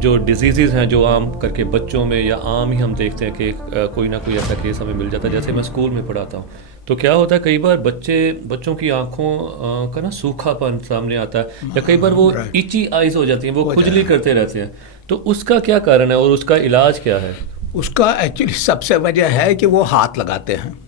जो डिजीज़ हैं जो आम करके बच्चों में या आम ही हम देखते हैं कि कोई ना कोई ऐसा केस हमें मिल जाता है। जैसे मैं स्कूल में पढ़ाता हूँ, तो क्या होता है कई बार बच्चों की आँखों का ना सूखापन सामने आता है, या कई बार वो राइट। इची आइज़ हो जाती हैं, वो हो खुजली जाए। करते रहते हैं। तो उसका क्या कारण है और उसका इलाज क्या है? उसका एक्चुअली सबसे वजह है कि वो हाथ लगाते हैं।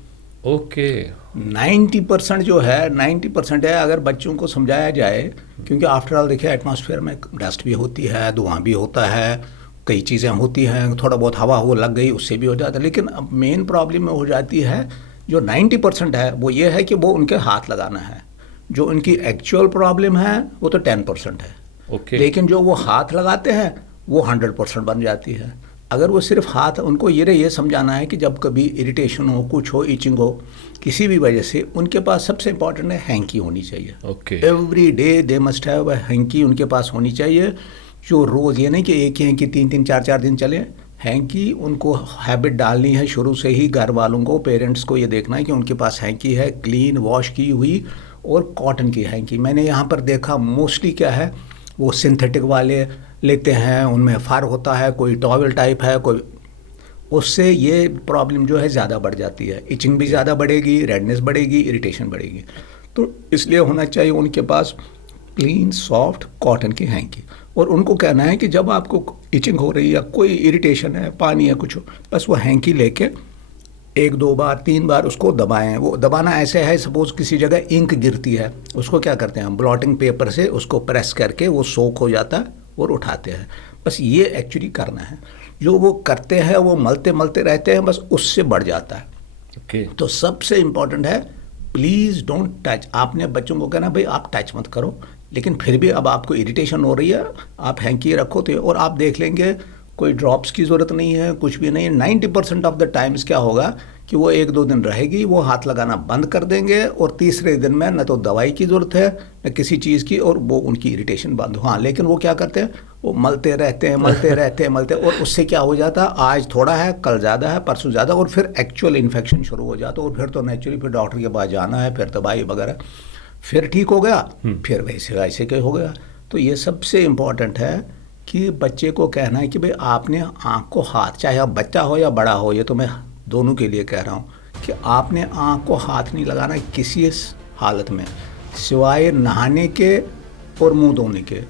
ओके। 90% जो है, 90% है अगर बच्चों को समझाया जाए, क्योंकि आफ्टर ऑल देखिए एटमॉस्फेयर में डस्ट भी होती है, धुआं भी होता है, कई चीज़ें होती हैं, थोड़ा बहुत हवा हो लग गई उससे भी हो जाता है, लेकिन अब मेन प्रॉब्लम हो जाती है जो 90% है वो ये है कि वो उनके हाथ लगाना है। जो उनकी एक्चुअल प्रॉब्लम है वो तो 10% है, ओके। लेकिन जो वो हाथ लगाते हैं वो 100% बन जाती है। अगर वो सिर्फ हाथ, उनको ये समझाना है कि जब कभी इरिटेशन हो, कुछ हो, इचिंग हो, किसी भी वजह से, उनके पास सबसे इंपॉर्टेंट है हैंकी होनी चाहिए। Okay. Every day they must have a hanky उनके पास होनी चाहिए, जो रोज़, ये नहीं कि एक ही हैंकी 3-3 4-4 दिन चले। हैंकी उनको हैबिट डालनी है शुरू से ही। घर वालों को, पेरेंट्स को ये देखना है कि उनके पास हैंकी है, क्लीन वॉश की हुई और कॉटन की हैंकी। मैंने यहाँ पर देखा मोस्टली क्या है, वो सिंथेटिक वाले लेते हैं, उनमें फर होता है, कोई टॉवल टाइप है, कोई, उससे ये प्रॉब्लम जो है ज़्यादा बढ़ जाती है। इचिंग भी ओके। ज़्यादा बढ़ेगी, रेडनेस बढ़ेगी, इरिटेशन बढ़ेगी। तो इसलिए होना चाहिए उनके पास क्लीन सॉफ्ट कॉटन की हैंकी। और उनको कहना है कि जब आपको इचिंग हो रही है या कोई इरिटेशन है, पानी है, कुछ हो, बस वो हैंकी लेके 1-2 बार 3 बार उसको दबाएं। वो दबाना ऐसे है, सपोज़ किसी जगह इंक गिरती है, उसको क्या करते हैं हम, ब्लॉटिंग पेपर से उसको प्रेस करके वो सोक हो जाता है और उठाते हैं। बस ये एक्चुअली करना है। जो वो करते हैं वो मलते मलते रहते हैं, बस उससे बढ़ जाता है। ओके। तो सबसे इम्पॉर्टेंट है, प्लीज़ डोंट टच। आपने बच्चों को कहना भाई आप टच मत करो, लेकिन फिर भी अब आपको इरिटेशन हो रही है, आप हैंकी रखो तो, और आप देख लेंगे कोई ड्रॉप्स की ज़रूरत नहीं है, कुछ भी नहीं है। 90% ऑफ द टाइम्स क्या होगा कि वो 1-2 दिन रहेगी, वो हाथ लगाना बंद कर देंगे, और तीसरे दिन में न तो दवाई की ज़रूरत है न किसी चीज़ की, और वो उनकी इरिटेशन बंद हो। हाँ, लेकिन वो क्या करते हैं, वो मलते रहते हैं, मलते रहते हैं, मलते, और उससे क्या हो जाता है, आज थोड़ा है, कल ज़्यादा है, परसों ज़्यादा, और फिर एक्चुअल इन्फेक्शन शुरू हो जाता है। और फिर तो नेचुरली फिर डॉक्टर के पास जाना है, फिर दवाई वगैरह, फिर ठीक हो गया, फिर वैसे वैसे के हो गया। तो ये सबसे इम्पॉर्टेंट है कि बच्चे को कहना है कि भाई आपने आँख को हाथ, चाहे आप बच्चा हो या बड़ा हो, ये तो मैं दोनों के लिए कह रहा हूँ, कि आपने आँख को हाथ नहीं लगाना किसी हालत में, सिवाय नहाने के और मुंह धोने के।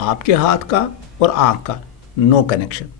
आपके हाथ का और आँख का नो कनेक्शन।